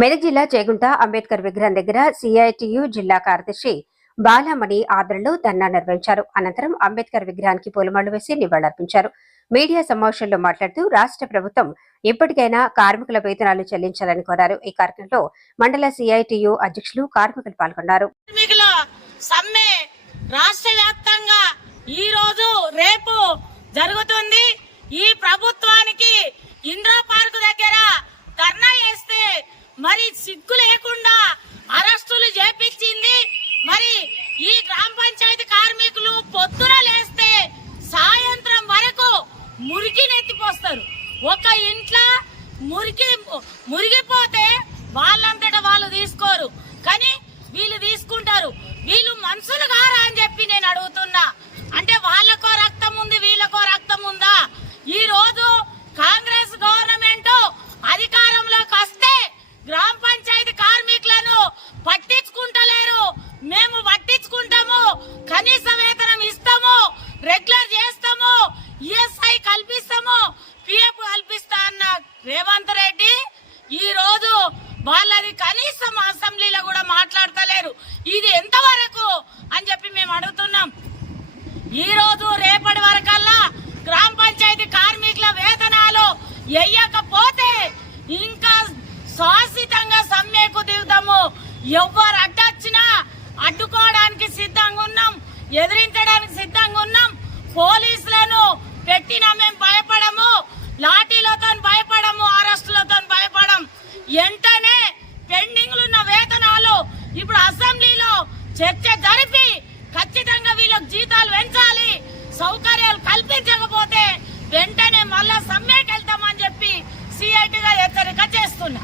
మెదక్ జిల్లా చేగుంట అంబేద్కర్ విగ్రహం దగ్గర సిఐటియు జిల్లా కార్యదర్శి బాలమణి ఆధ్వర్యంలో ధర్నా నిర్వహించారు. అనంతరం అంబేద్కర్ విగ్రహానికి పూలమాలలు వేసి నివాళులర్పించారు. మీడియా సమావేశంలో మాట్లాడుతూ రాష్ట్ర ప్రభుత్వం ఇప్పటికైనా కార్మికుల వేతనాలు చెల్లించాలని కోరారు. ఈ కార్యక్రమంలో మండల సిఐటియు అధ్యక్షులు కార్మికులు పాల్గొన్నారు. జరుగుతుంది. ఈ ప్రభుత్వానికి ఇంద్రా పార్క్ దగ్గర ధర్నా చేస్తే మరి సిగ్గు లేకుండా అరెస్టులు చేపించింది. మరి ఈ గ్రామ పంచాయతీ కార్మికులు పొద్దున లేస్తే సాయంత్రం వరకు మురికి నెత్తిపోస్తారు. ఒక ఇంట్లో మురిగిపోతే వాళ్ళంతటా వాళ్ళు తీసుకోరు, కానీ వీళ్ళు తీసుకుంటారు. వీళ్ళు మనుషులు కారా అని చెప్పి నేను అడుగుతున్నా. అంటే వాళ్ళకో రక్తం ఉంది, వీళ్ళకో రక్తం ఉందా? ఈ రోజు కాంగ్రెస్ గవర్నమెంట్ అధికారంలోకి వస్తే గ్రామ పంచాయతీ కార్మికులను పట్టించుకుంటలేరు. మేము పట్టించుకుంటాము, కనీస వేతనం ఇస్తాము, రెగ్యులర్ చేస్తాము, ఈఎస్ఐ కల్పిస్తాము, పిఎఫ్ కల్పిస్తా అన్న రేవంత్ రెడ్డి ఈ రోజు వాళ్ళది కనీసం అసెంబ్లీలో కూడా మాట్లాడతలేరు. ఇది ఎంతవరకు అని చెప్పి మేము అడుగుతున్నాం. ఈ రోజు రేపటి వరకల్లా గ్రామ పంచాయతీ కార్మికుల వేతనాలు వెయ్యకపోతే ఇంకా శాశ్వతంగా సమ్మెకు దిగుతాము. ఎవరు అడ్డొచ్చినా అడ్డుకోవడానికి సిద్ధంగా ఉన్నాం, ఎదిరించడానికి సిద్ధంగా ఉన్నాం. పోలీసులను పెట్టినా మేము భయపడము, లాఠీలతో భయపడము, అరెస్టులతో భయపడం. వెంటనే పెండింగ్లున్న వేతనాలు ఇప్పుడు అసెంబ్లీలో చర్చ జరిపి ఖచ్చితంగా వీళ్ళకి జీతాలు పెంచాలి. సౌకర్యాలు కల్పించకపోతే వెంటనే మళ్ళా సమ్మెకి వెళ్తామని చెప్పి సిఐటిగా హెచ్చరిక చేస్తున్నా.